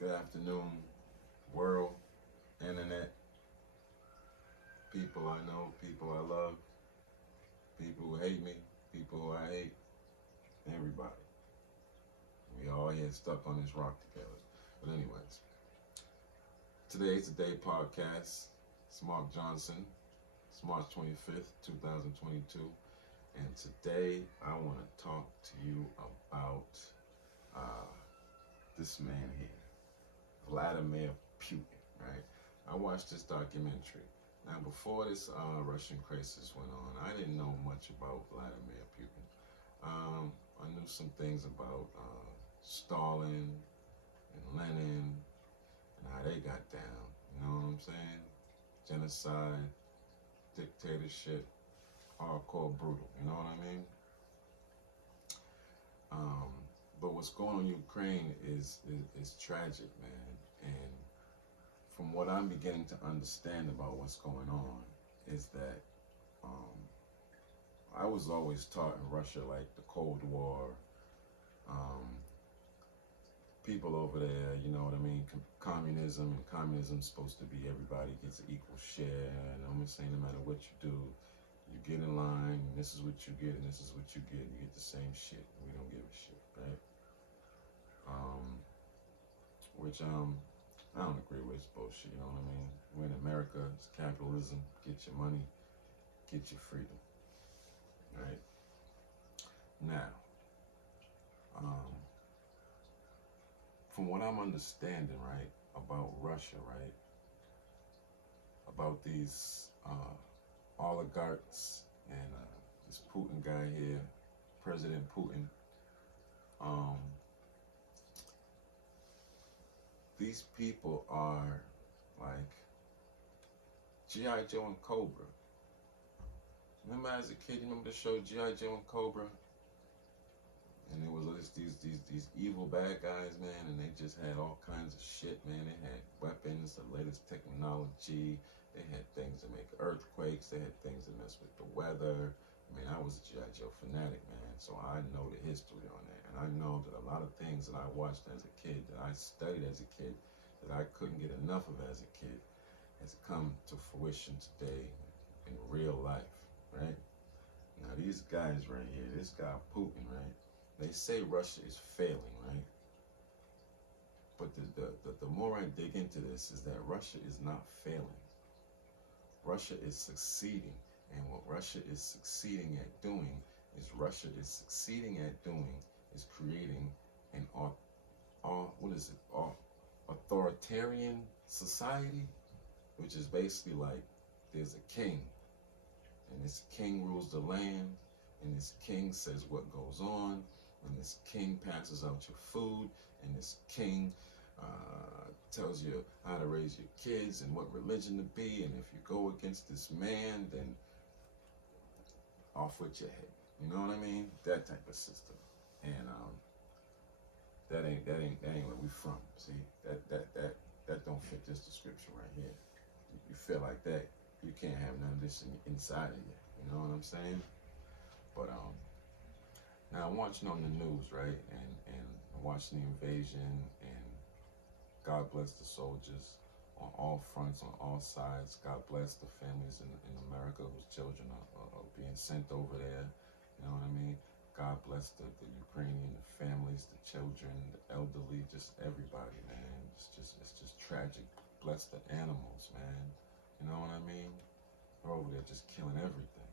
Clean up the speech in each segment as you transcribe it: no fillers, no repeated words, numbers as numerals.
Good afternoon, world, internet, people I know, people I love, people who hate me, people who I hate, everybody. We all here stuck on this rock together. But anyways, today's the day podcast. It's Mark Johnson. It's March 25th, 2022. And today I want to talk to you about uh, this man here, Vladimir Putin, right? I watched this documentary. Now, before this Russian crisis went on, I didn't know much about Vladimir Putin. I knew some things about Stalin and Lenin and how they got down. You know what I'm saying? Genocide, dictatorship, hardcore brutal. You know what I mean? But what's going on in Ukraine is tragic, man. And from what I'm beginning to understand about what's going on is that I was always taught in Russia, like the Cold War, people over there, you know what I mean, communism, and communism's supposed to be everybody gets an equal share, and I'm saying no matter what you do, you get in line, and this is what you get, and this is what you get the same shit. We don't give a shit, right? Which I don't agree with. It's bullshit, you know what I mean? We're in America, it's capitalism, get your money, get your freedom, right? Now, from what I'm understanding, right, about Russia, right, about these oligarchs and this Putin guy here, President Putin, these people are like G.I. Joe and Cobra. Remember as a kid, you remember the show G.I. Joe and Cobra? And it was these evil bad guys, man, and they just had all kinds of shit, man. They had weapons, the latest technology. They had things to make earthquakes. They had things to mess with the weather. I mean, I was a G.I. Joe fanatic, man, so I know the history on that. And I know that a lot of things that I watched as a kid, that I studied as a kid, that I couldn't get enough of as a kid, has come to fruition today in real life, right? Now, these guys right here, this guy Putin, right? They say Russia is failing, right? But the more I dig into this is that Russia is not failing. Russia is succeeding. And what Russia is succeeding at doing is creating an authoritarian society, which is basically like there's a king, and this king rules the land, and this king says what goes on, and this king passes out your food, and this king tells you how to raise your kids and what religion to be, and if you go against this man, then off with your head. You know what I mean? That type of system. And that ain't where we from. See, that don't fit this description right here. You feel like that, you can't have none of this inside of you. You know what I'm saying? But now I'm watching on the news, right? And I'm watching the invasion, and God bless the soldiers on all fronts, on all sides. God bless the families in America whose children are being sent over there. You know what I mean? God bless the Ukrainian families, the children, the elderly, just everybody, man. It's just tragic. Bless the animals, man. You know what I mean? They're over there just killing everything.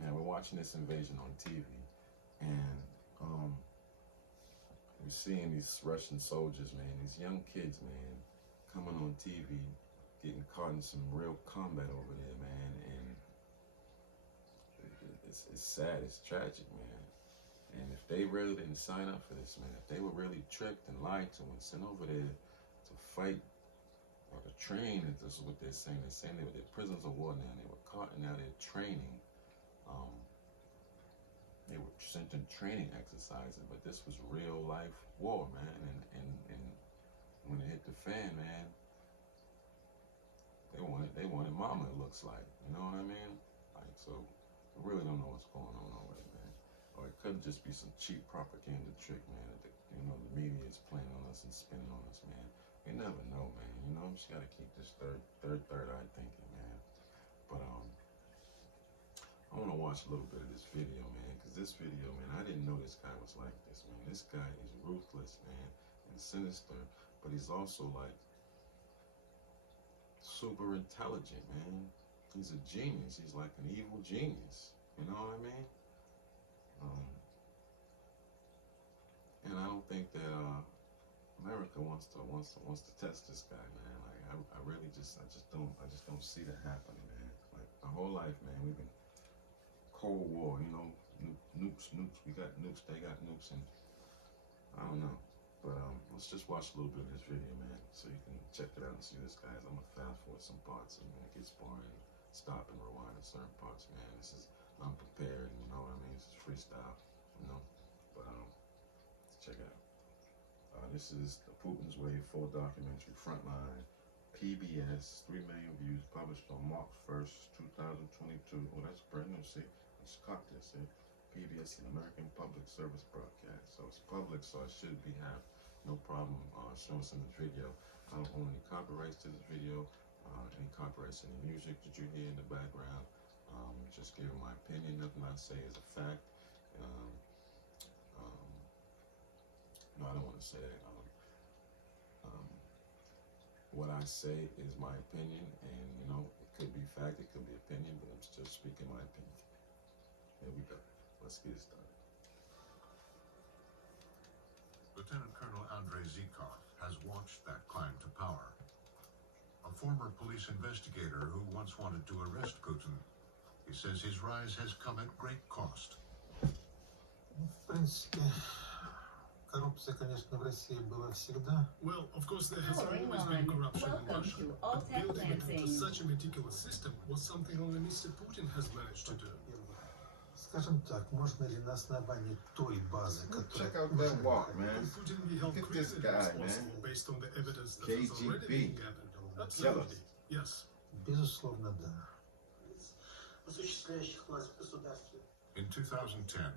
Now we're watching this invasion on TV, and we're seeing these Russian soldiers, man, these young kids, man, coming on TV, getting caught in some real combat over there, man, and it's sad, it's tragic, man. And if they really didn't sign up for this, man, if they were really tricked and lied to and sent over there to fight or to train, this is what they're saying. They're saying they were prisoners of war now. They were caught and now they're training. They were sent in training exercises, but this was real life war, man. And when it hit the fan, man, they wanted mama, it looks like. You know what I mean? Like, so I really don't know what's going on over there, man. or it could just be some cheap propaganda trick, man. That the media is playing on us and spinning on us, man. You never know, man. You just gotta keep this third eye thinking, man. But I want to watch a little bit of this video, man, because this video, man, I didn't know this guy was like this, man. This guy is ruthless, man, and sinister, but he's also like super intelligent, man. He's a genius. He's like an evil genius. You know what I mean? And I don't think that America wants to test this guy, man. Like I just don't see that happening, man. Like my whole life, man, we've been Cold War, nukes. We got nukes, they got nukes, and I don't know. But let's just watch a little bit of this video, man, so you can check it out and see this, guys. I'm gonna fast forward some parts, and when it gets boring, stop and rewind at certain parts, man. This is unprepared, you know what I mean? This is freestyle, But let's check it out. This is the Putin's Way full documentary, Frontline, PBS, 3 million views, published on March 1st, 2022. Oh, that's brand new, see? Let's caught this, see? PBS, an American public service broadcast. So it's public, so I should have no problem showing some of this video. I don't own any copyrights to this video, any copyrights in the music that you hear in the background. Just giving my opinion, nothing I say is a fact. No, I don't want to say that. What I say is my opinion, and it could be fact, it could be opinion, but I'm still speaking my opinion. Here we go. Let's get it started. Lieutenant Colonel Andrei Zhikov has watched that climb to power. A former police investigator who once wanted to arrest Putin, he says his rise has come at great cost. В принципе, коррупция, конечно, в России была всегда. Well, of course, there has always been corruption in Russia, but building it into such a meticulous system was something only Mr. Putin has managed to do. Скажем так, можно ли на основании той базы, Check которая out that walk, man. Could Putin be held Look at this criminally guy, responsible man. based on the evidence that has already been KGB. gathered? Absolutely, yes. безусловно, да. осуществляющих власть в государстве. In 2010,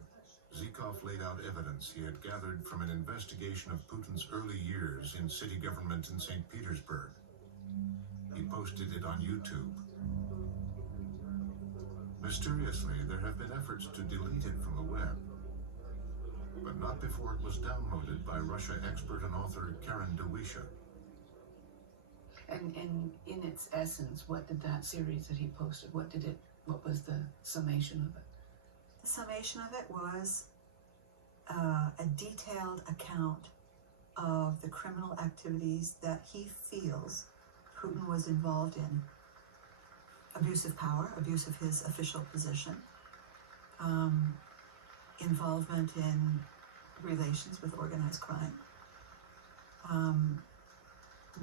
Zhikov laid out evidence he had gathered from an investigation of Putin's early years in city government in St. Petersburg. He posted it on YouTube. Mysteriously, there have been efforts to delete it from the web, but not before it was downloaded by Russia expert and author Karen DeWisha. And in its essence, what did that series that he posted, what was the summation of it? The summation of it was a detailed account of the criminal activities that he feels Putin was involved in. Abuse of power, abuse of his official position, involvement in relations with organized crime,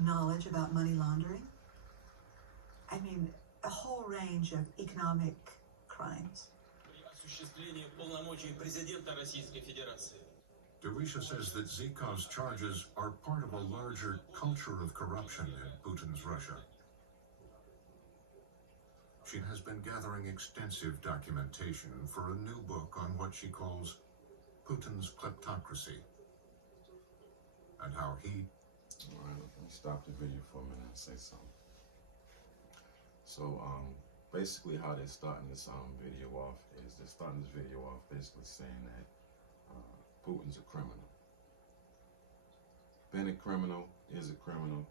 knowledge about money laundering. I mean, a whole range of economic crimes. DeWisha says that Zhikov's charges are part of a larger culture of corruption in Putin's Russia. She has been gathering extensive documentation for a new book on what she calls Putin's kleptocracy and how he... All right, let me stop the video for a minute and say something. So, basically how they're starting this video off is they're starting this video off basically saying that Putin's a criminal. Been a criminal, is a criminal,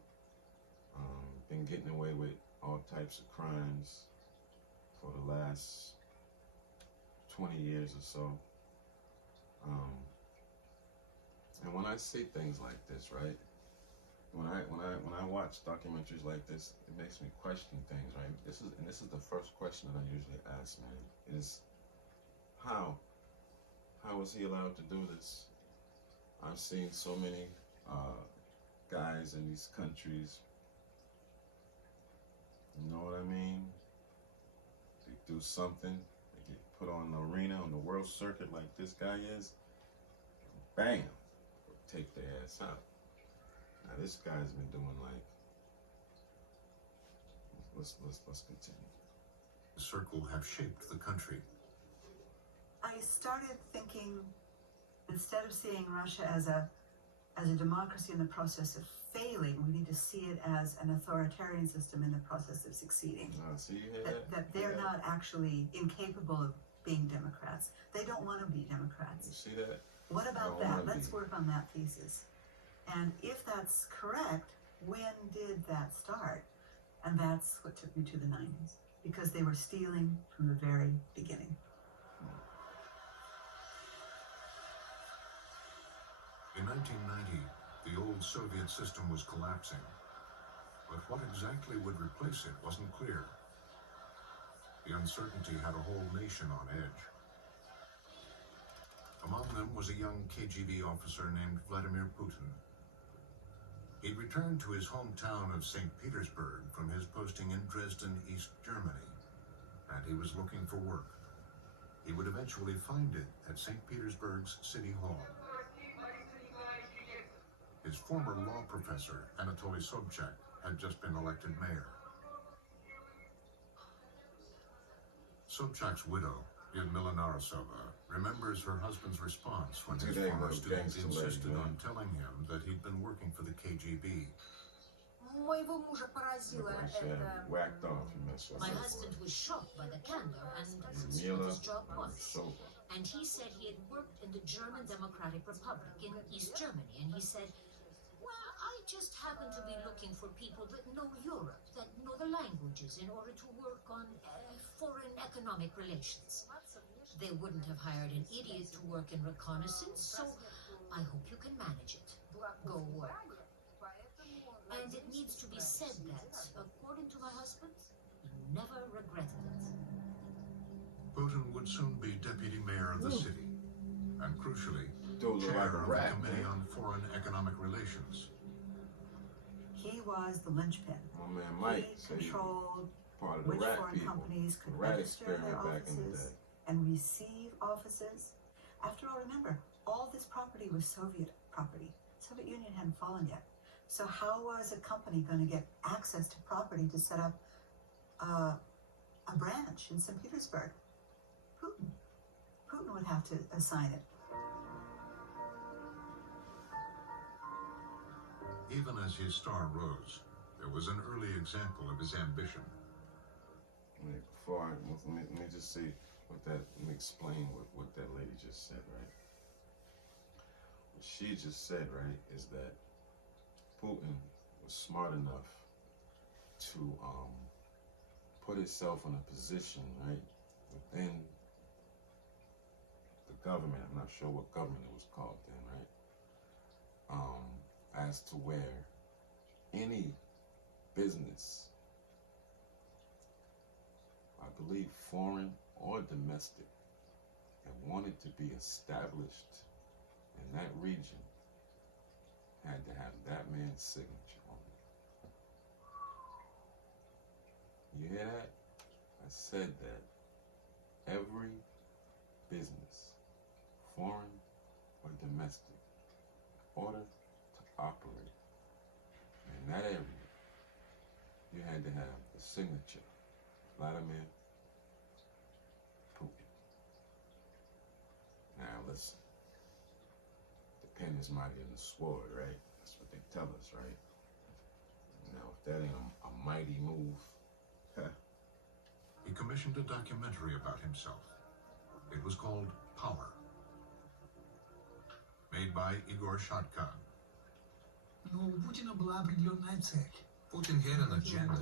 been getting away with all types of crimes for the last 20 years or so. And when I see things like this, right? When I watch documentaries like this, it makes me question things, right? This is the first question that I usually ask, man, is how is he allowed to do this? I've seen so many guys in these countries, you know what I mean? They do something, they get put on the arena, on the world circuit like this guy is, bam, take their ass out. Now this guy's been doing like, let's continue. circle have shaped the country. I started thinking, instead of seeing Russia as a democracy in the process of failing, we need to see it as an authoritarian system in the process of succeeding. See, you hear That they're not actually incapable of being Democrats. They don't want to be Democrats. You see that? What about Don't that? wanna Let's be. work on that thesis. And if that's correct, when did that start? And that's what took me to the 90s, because they were stealing from the very beginning. In 1990, the old Soviet system was collapsing. But what exactly would replace it wasn't clear. The uncertainty had a whole nation on edge. Among them was a young KGB officer named Vladimir Putin. He'd returned to his hometown of St. Petersburg from his posting in Dresden, East Germany, and he was looking for work. He would eventually find it at St. Petersburg's City Hall. His former law professor, Anatoly Sobchak, had just been elected mayor. Sobchak's widow, Lyudmila Narasova, remembers her husband's response when his Today, former no students gangster lady, insisted man. on telling him that he'd been working for the KGB. Моего мужа поразило Like she had это. whacked off, you mess with My her. husband was shocked by the candor and what Mila his job was. Soba. And he said he had worked in the German Democratic Republic in East Germany. And he said, well, I just happen to be looking for people that know Europe, that know the languages in order to work on foreign economic relations. They wouldn't have hired an idiot to work in reconnaissance, so I hope you can manage it. Go work. And it needs to be said that, according to my husband, he never regretted it. Putin would soon be deputy mayor of the city, and crucially, Dude look chair like a of rat, the Committee man. on Foreign Economic Relations. He was the linchpin. My man Mike He said he was controlled part of the which rat foreign people. companies could The rat register their experiment back in the offices day. and receive offices. After all, remember, all this property was Soviet property. Soviet Union hadn't fallen yet. So how was a company going to get access to property to set up a branch in St. Petersburg? Putin. Putin would have to assign it. Even as his star rose, there was an early example of his ambition. Wait, before let me just say what that. Let me explain what that lady just said. Right. What she just said, right, is that Putin was smart enough to put himself in a position, right, within the government. I'm not sure what government it was called then, right? As to where any business, I believe foreign or domestic, that wanted to be established in that region had to have that man's signature on it. You hear that? I said that every business, foreign or domestic, order to operate in that area, you had to have the signature, Vladimir Putin. Now listen, the pen is mightier than the sword, right? That's what they tell us, right? Now if that ain't a mighty move, He commissioned a documentary about himself. It was called Power, made by Igor Shatka. Но у Путина была определенная цель. Putin had an agenda.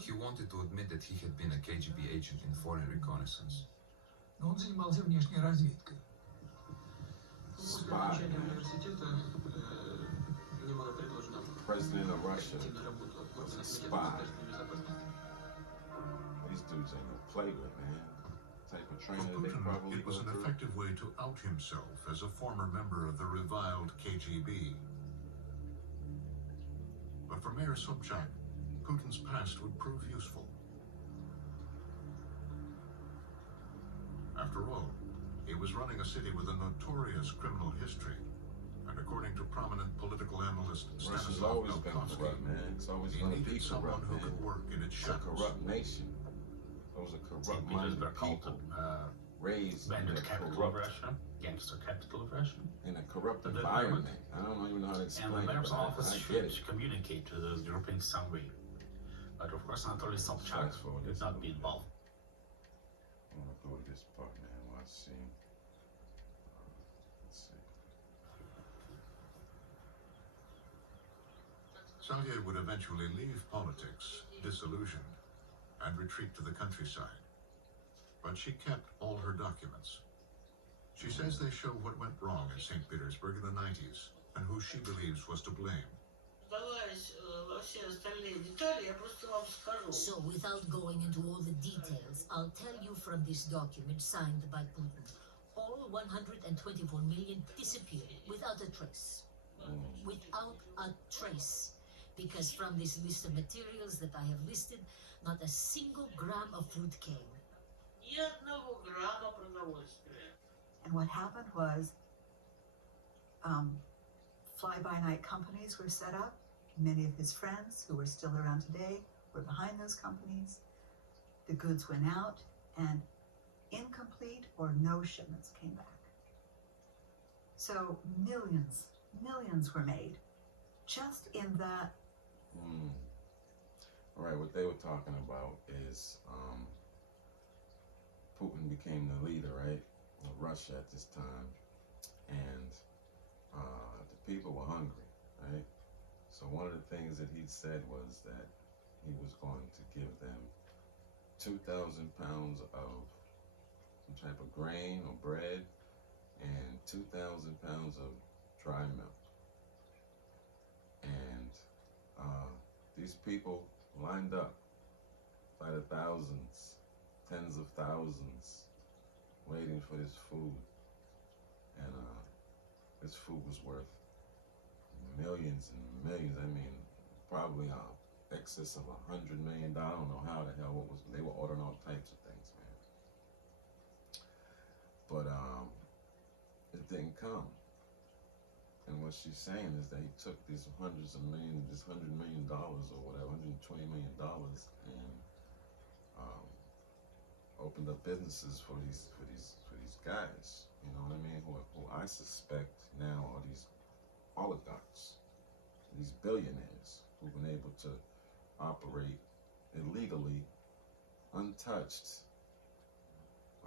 He wanted to admit that he had been a KGB agent in foreign reconnaissance. Но он занимался внешней разведкой. Spy, man. President of Russia was a spy. These dudes ain't no play with, man. Type of For training they Putin, probably it was go an through. effective way to out himself as a former member of the reviled KGB. But for Mayor Sobchak, Putin's past would prove useful. After all, he was running a city with a notorious criminal history, and according to prominent political analyst Russia's Stanislav always been Belkovsky, corrupt, man. It's always he going to be needed someone corrupt, who man. could work in its It's a shadows. corrupt nation. Those are corrupt-minded people raised in bandit a capital of corrupt, Russia, gangster capital of Russia. in a corrupt The environment. I don't even know how to And explain the it, mayor's but office I should get it. communicate to the European some way. But of course, Anatoly Sobchak Thanks for did this. not be involved. I'm gonna go to this part, man. Let's see. Let's see. Salye would eventually leave politics, disillusioned, and retreat to the countryside. But she kept all her documents. She says they show what went wrong in St. Petersburg in the 90s and who she believes was to blame. So, without going into all the details, I'll tell you from this document signed by Putin. All 124 million disappeared without a trace. Without a trace. Because from this list of materials that I have listed, not a single gram of food came. And what happened was, fly-by-night companies were set up. Many of his friends, who are still around today, were behind those companies. The goods went out, and incomplete or no shipments came back. So millions were made just in that. All right, what they were talking about is Putin became the leader, right, of Russia at this time, and the people were hungry, right? So one of the things that he said was that he was going to give them 2,000 pounds of some type of grain or bread and 2,000 pounds of dry milk. And these people lined up by the thousands, tens of thousands, waiting for this food. And this food was worth millions and millions. I mean, probably excess of $100 million. I don't know how the hell what was. They were ordering all types of things, man. But it didn't come. And what she's saying is that he took these hundreds of millions, this $100 million or whatever, $120 million, and opened up businesses for these guys. You know what I mean? Who I suspect now are these oligarchs, these billionaires who've been able to operate illegally, untouched,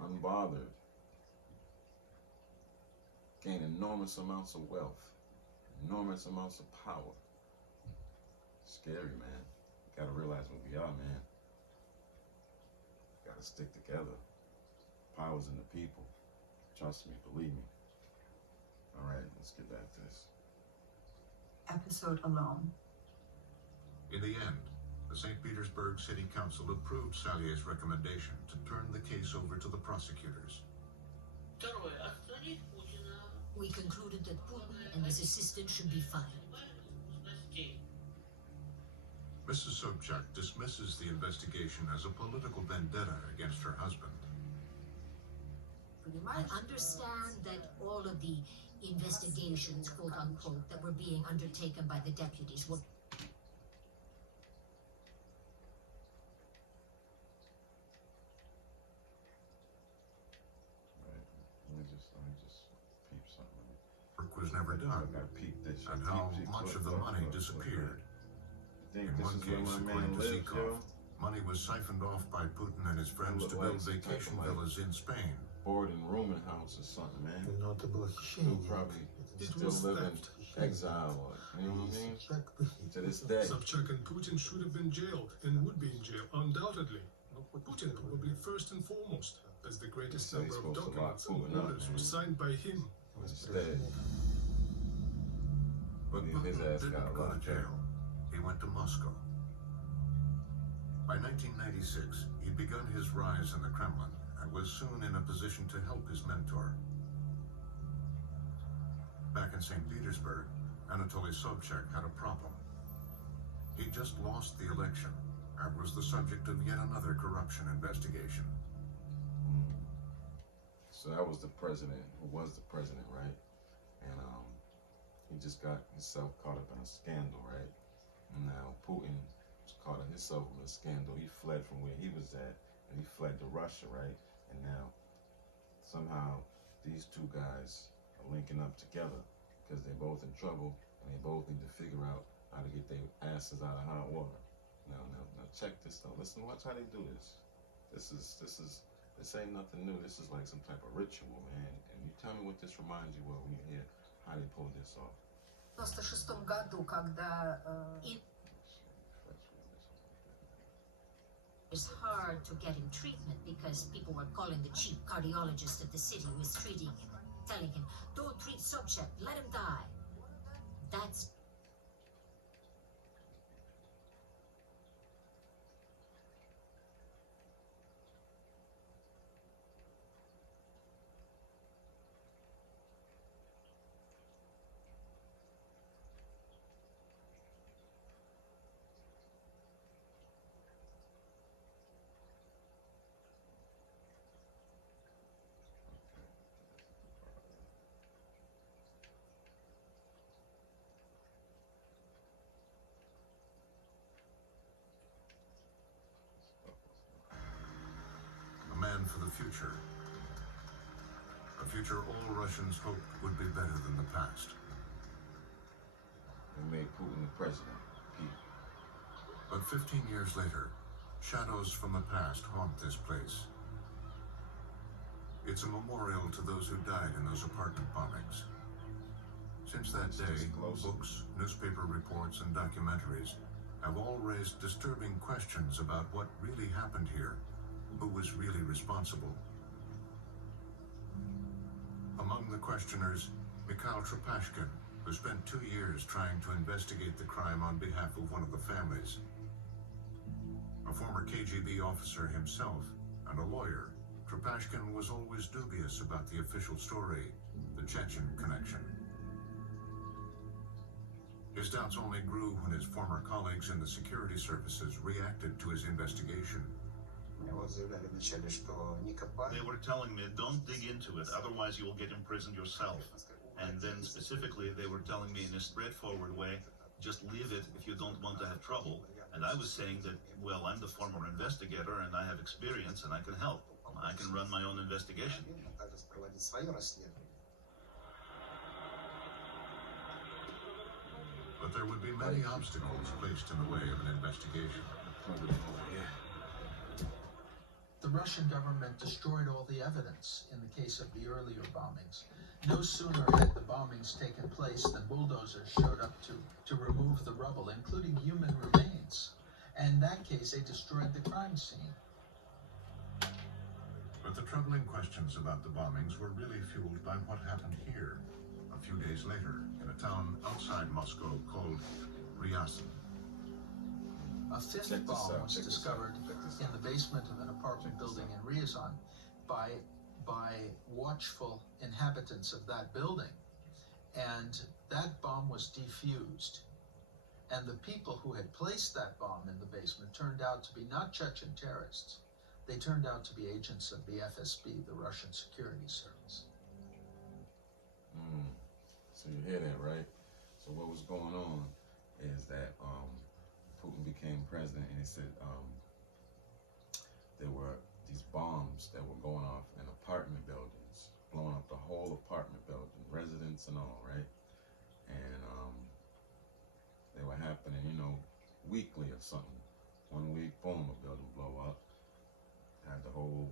unbothered, gain enormous amounts of wealth, enormous amounts of power. Scary, man. You gotta realize what we are, man. Gotta stick together. Power's in the people. Trust me, believe me. All right, let's get back to this episode alone. In the end, the St. Petersburg City Council approved Salye's recommendation to turn the case over to the prosecutors. We concluded that Putin and his assistant should be fined. Mrs. Sobchak dismisses the investigation as a political vendetta against her husband. I understand that all of the investigations, quote unquote, that were being undertaken by the deputies were Let me just peep something. Work was never done, I gotta peep this. and how much of the money disappeared. Think In this one is where case, my according man to lives, yo? Zikov, money was siphoned off by Putin and his friends to build vacation villas in Spain. Board and rooming house or something, man. Но это было Who хищение. probably It still was live in theft. exile, or, you know what I mean? Собчак похитил. To this day. Sobchak and Putin should have been jailed and would be in jail, undoubtedly. Putin probably first and foremost, as the greatest So he's number of supposed to lock documents and Putin up, orders man. were signed by him. Instead, But His Putin ass didn't got go to locked jail. up. He went to Moscow. By 1996, he'd begun his rise in the Kremlin and was soon in a position to help his mentor. Back in St. Petersburg, Anatoly Sobchak had a problem. He just lost the election and was the subject of yet another corruption investigation. so that was the president, who was the president, right? And he just got himself caught up in a scandal, right? And now Putin was caught himself in a scandal. He fled from where he was at, and he fled to Russia, right? And now somehow these two guys are linking up together because they're both in trouble and they both need to figure out how to get their asses out of hot water. Now check this though. Listen, watch how they do this. This ain't nothing new. This is like some type of ritual, man. And you tell me what this reminds you of when you hear how they pulled this off. В 96 году, когда It's hard to get him treatment because people were calling the chief cardiologist of the city who was treating him, telling him, don't treat subject, let him die. That's A man for the future. A future all Russians hoped would be better than the past. We made Putin the president. But 15 years later, shadows from the past haunt this place. It's a memorial to those who died in those apartment bombings. Since that day, books, newspaper reports, and documentaries have all raised disturbing questions about what really happened here, who was really responsible. Among the questioners, Mikhail Trepashkin, who spent 2 years trying to investigate the crime on behalf of one of the families. A former KGB officer himself and a lawyer, Trepashkin was always dubious about the official story, the Chechen connection. His doubts only grew when his former colleagues in the security services reacted to his investigation. They were telling me, don't dig into it, otherwise you will get imprisoned yourself. And then specifically, they were telling me in a straightforward way, just leave it if you don't want to have trouble. And I was saying that, well, I'm the former investigator and I have experience and I can help. I can run my own investigation. But there would be many obstacles placed in the way of an investigation. The Russian government destroyed all the evidence in the case of the earlier bombings. No sooner had the bombings taken place than bulldozers showed up to remove the rubble, including human remains. And in that case, they destroyed the crime scene. But the troubling questions about the bombings were really fueled by what happened here, a few days later, in a town outside Moscow called Ryazan. A fifth bomb was discovered in the basement of an apartment building in Ryazan by watchful inhabitants of that building. And that bomb was defused. And the people who had placed that bomb in the basement turned out to be not Chechen terrorists. They turned out to be agents of the FSB, the Russian security service. So you hear that, right? So what was going on is that Putin became president, and he said there were these bombs that were going off in apartment buildings, blowing up the whole apartment building, residents and all, right? And they were happening, weekly or something. 1 week, boom, a building blow up. Had the whole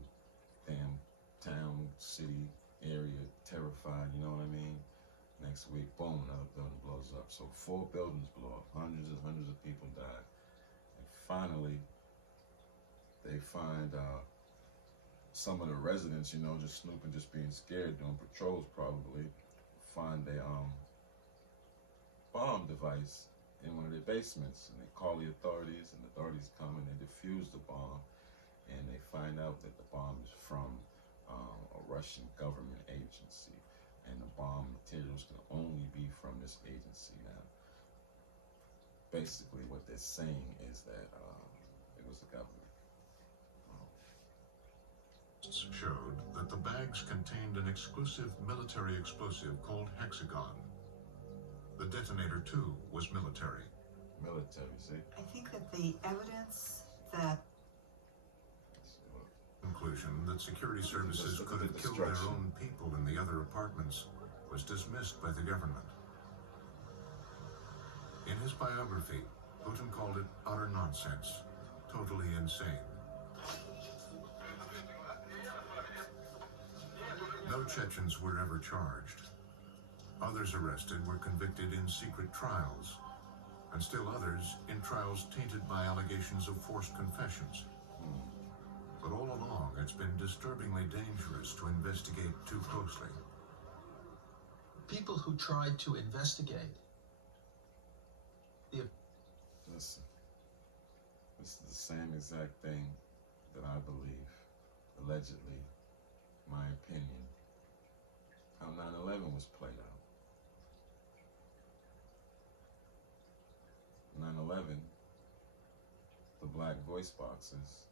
damn town, city, area terrified, you know what I mean? Next week, boom, another building blows up. So 4 buildings blow up, hundreds of people died. And finally, they find some of the residents, just snooping, just being scared, doing patrols probably, find a bomb device in one of their basements. And they call the authorities, and the authorities come and they defuse the bomb. And they find out that the bomb is from a Russian government agency. And the bomb materials can only be from this agency. Now, basically what they're saying is that it was the government. Showed that the bags contained an exclusive military explosive called Hexagon. The detonator, too, was military. Military, see? I think that the evidence that Conclude conclusion that security services could have killed their own people in the other apartments was dismissed by the government. In his biography, Putin called it utter nonsense, totally insane. No Chechens were ever charged. Others arrested were convicted in secret trials, and still others in trials tainted by allegations of forced confessions. But all along, it's been disturbingly dangerous to investigate too closely. People who tried to investigate the... Listen, this is the same exact thing that I believe, allegedly, my opinion, how 9/11 was played out. 9/11, the black voice boxes,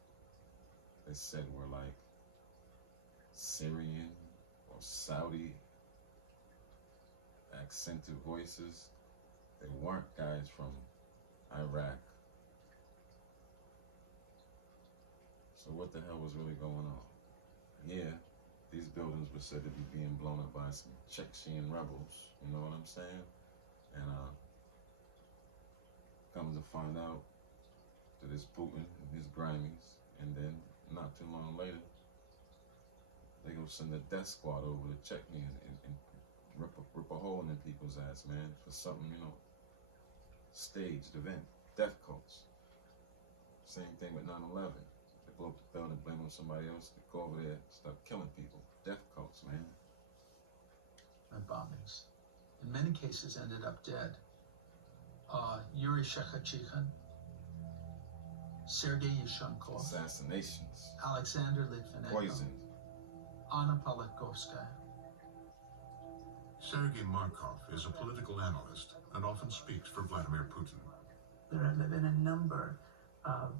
they said were like Syrian or Saudi accented voices. They weren't guys from Iraq. So what the hell was really going on? Yeah, these buildings were said to be being blown up by some Chechen rebels, you know what I'm saying? And come to find out that it's Putin and his Grammys, and then not too long later, they go send a death squad over to Chechnya and rip a hole in people's ass, man, for something, you know, staged event, death cults. Same thing with 9/11. They blow up the building, blame on somebody else, they go over there, start killing people. Death cults, man. bombings. In many cases ended up dead. Yuri Shekhachikan, Sergei Yashunkov, assassinations, Alexander Litvinenko, poisoned, Anna Politkovskaya. Sergei Markov is a political analyst and often speaks for Vladimir Putin. There have been a number of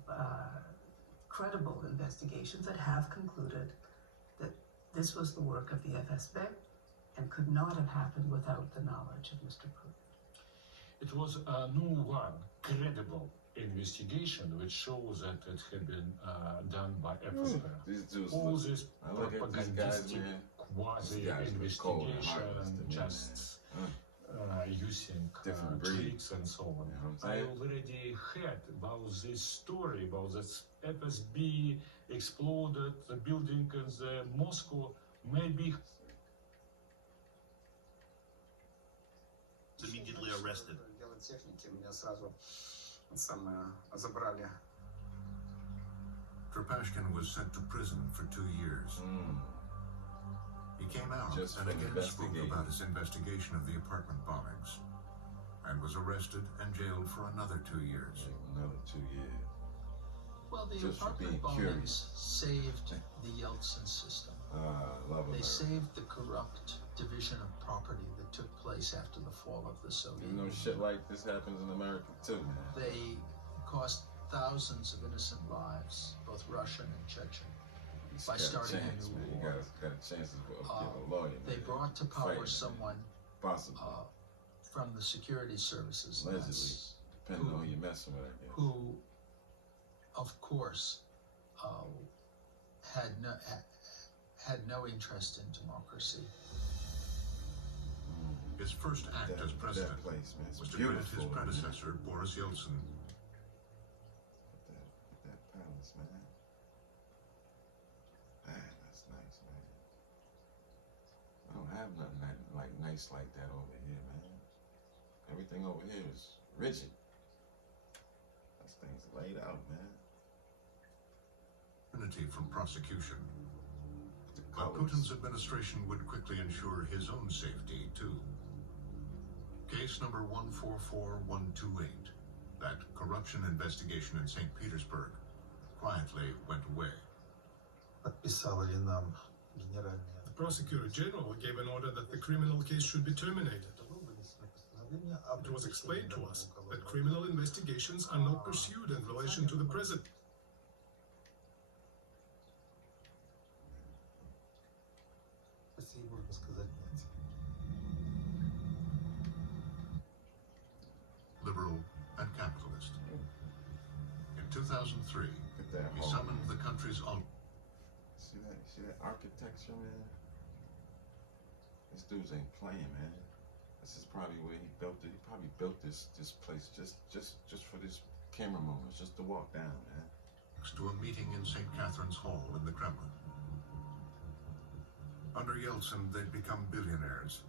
credible investigations that have concluded that this was the work of the FSB and could not have happened without the knowledge of Mr. Putin. It was no one credible investigation which shows that it had been done by FSB. All this propagandistic quasi-investigation, just using tricks and so on. I already heard about this story, about this FSB exploded the building in the Moscow, maybe immediately arrested. Trepashkin was sent to prison for 2 years. He came out and again spoke about his investigation of the apartment bombings and was arrested and jailed for another 2 years. Another 2 years. Well, the Just for apartment being bombings curious. saved the Yeltsin system. Love They it. saved the corrupt division of property that took place after the fall of the Soviet You know, Union. shit like this happens in America too, man. They cost thousands of innocent lives, both Russian and Chechen, by starting a new man. war. You got a chance of getting a lawyer. They man. brought to power Fighting, someone possibly, from the security services, allegedly, that's depending on who you're messing with, I guess. who, of course, had no interest in democracy. His first act as president place, man. It's was to grant his beautiful, man. predecessor, Boris Yeltsin, That palace, man. Man, that's nice, man. I don't have nothing like nice like that over here, man. Everything over here is rigid. That's things laid out, man. immunity from prosecution. The But colors. Putin's administration would quickly ensure his own safety, too. Case number 144128, that corruption investigation in St. Petersburg, quietly went away. Подписала ли нам генеральная... The prosecutor general gave an order that the criminal case should be terminated. It was explained to us that criminal investigations are not pursued in relation to the president. Спасибо, можно сказать, нет. Liberal and capitalist. In 2003, Look at that he hole. summoned the country's See See that? See that architecture, man? These dudes ain't playing, man. This is probably where he built it. He probably built this place just for this camera moments, just to walk down, man. To a meeting in St. Catherine's Hall in the Kremlin. Under Yeltsin, they'd become billionaires.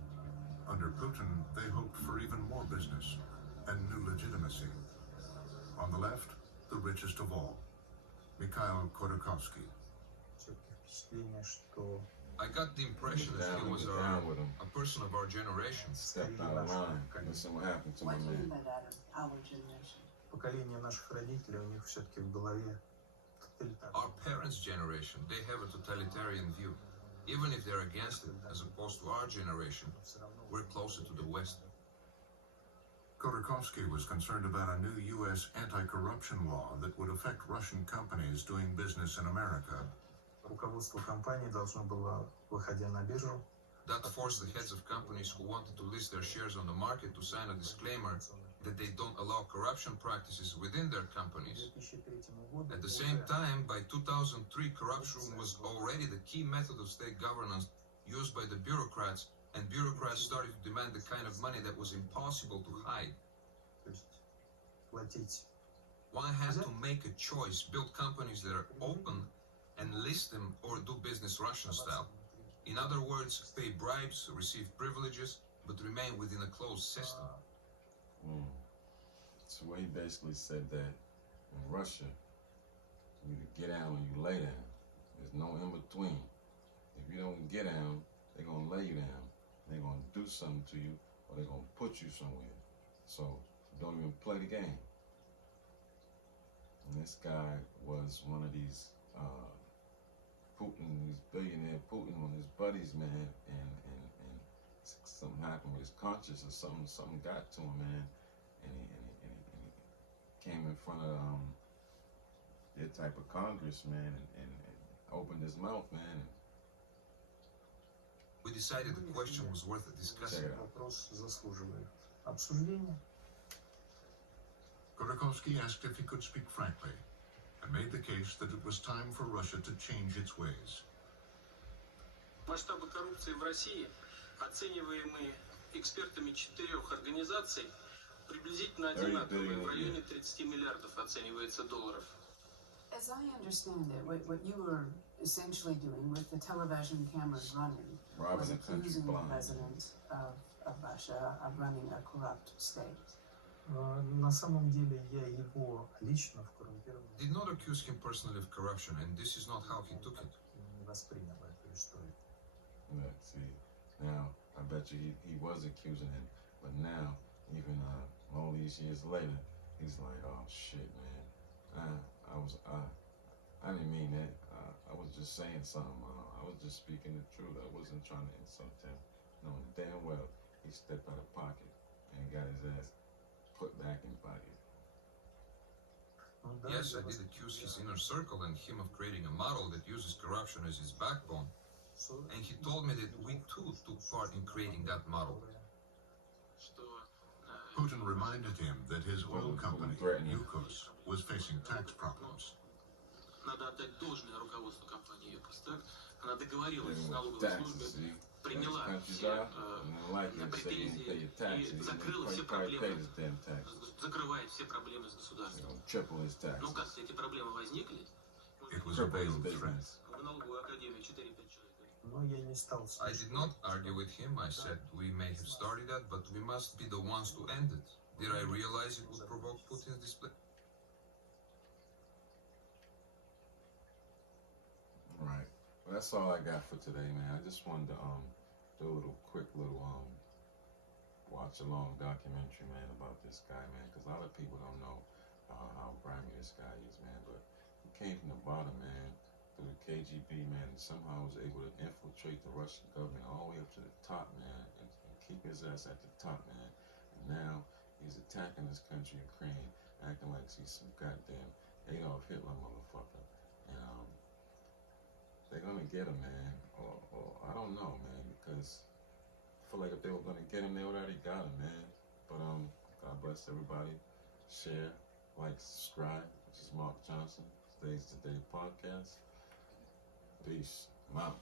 Under Putin, they hoped for even more business and new legitimacy. On the left, the richest of all, Mikhail Khodorkovsky. I got the impression that he was a person of our generation. Stepped out of line. Listen what happened to my What do you mean man. by that, our generation? Поколение наших родителей, у них все-таки в голове тоталитарный. Our parents' generation, they have a totalitarian view. Even if they're against it, as opposed to our generation, we're closer to the West. Khodorkovsky was concerned about a new U.S. anti-corruption law that would affect Russian companies doing business in America. Руководство компании должно было, выходя на биржу, That forced the heads of companies who wanted to list their shares on the market to sign a disclaimer that they don't allow corruption practices within their companies. At the same time, by 2003, corruption was already the key method of state governance used by the bureaucrats, and bureaucrats started to demand the kind of money that was impossible to hide. то есть платить. One had to make a choice, build companies that are open and list them, or do business Russian style. In other words, pay bribes, receive privileges, but remain within a closed system. So he basically said that in Russia, you either get down or you lay down. There's no in between. If you don't get down, they're gonna lay you down. They're gonna do something to you, or they're gonna put you somewhere. So don't even play the game. And this guy was one of these Putin, these billionaire Putin, one of his buddies, man, and something happened with his conscience, or something got to him, man, and he came in front of their type of Congress, man, and opened his mouth, man. We decided the question was worth discussing. Вопрос заслуживает обсуждения. Khodorkovsky asked if he could speak frankly, and made the case that it was time for Russia to change its ways. Масштабы коррупции в России, оцениваемые экспертами 4 организаций, приблизительно одинаковые, в районе 30 миллиардов оценивается долларов. As I understand it, what you were essentially doing with the television cameras running was accusing the president of Russia of running a corrupt state. На самом деле я его лично в коррумпированном Did not accuse him personally of corruption, and this is not how he took it. не воспринял эту историю. Yeah, see, now I bet you he was accusing him, but now even all these years later, he's like, oh shit, man, I didn't mean that. I was just saying something. I was just speaking the truth. I wasn't trying to insult him. Knowing damn well he stepped out of pocket and got his ass put back in pocket. Yes, I did accuse his inner circle and him of creating a model that uses corruption as his backbone. And he told me that we too took part in creating that model. Putin reminded him that his oil company, Yukos, was facing tax problems. Надо отдать должное руководству компании ЮКОС, так? Она договорилась с налоговой службой, приняла все претензии и закрыла все проблемы, закрывает все проблемы с государством. Ну как, эти проблемы возникли? В налоговую академию 4-5 человек. Но я не стал I did not argue with him. I said we may have started that, but we must be the ones to end it. Did I realize it would provoke Putin's display? Right. Well, that's all I got for today, man. I just wanted to do a quick little watch along documentary, man, about this guy, man, because a lot of people don't know how grimy this guy is, man. But he came from the bottom, man, through the KGB, man, and somehow was able to infiltrate the Russian government all the way up to the top, man, and keep his ass at the top, man. And now he's attacking this country, Ukraine, acting like he's some goddamn Adolf Hitler motherfucker. And they're gonna get him, man, or I don't know, man, because I feel like if they were gonna get him, they would already got him, man. But God bless everybody. Share, like, subscribe. This is Mark Johnson. Today's the Day podcast. Peace. I'm out.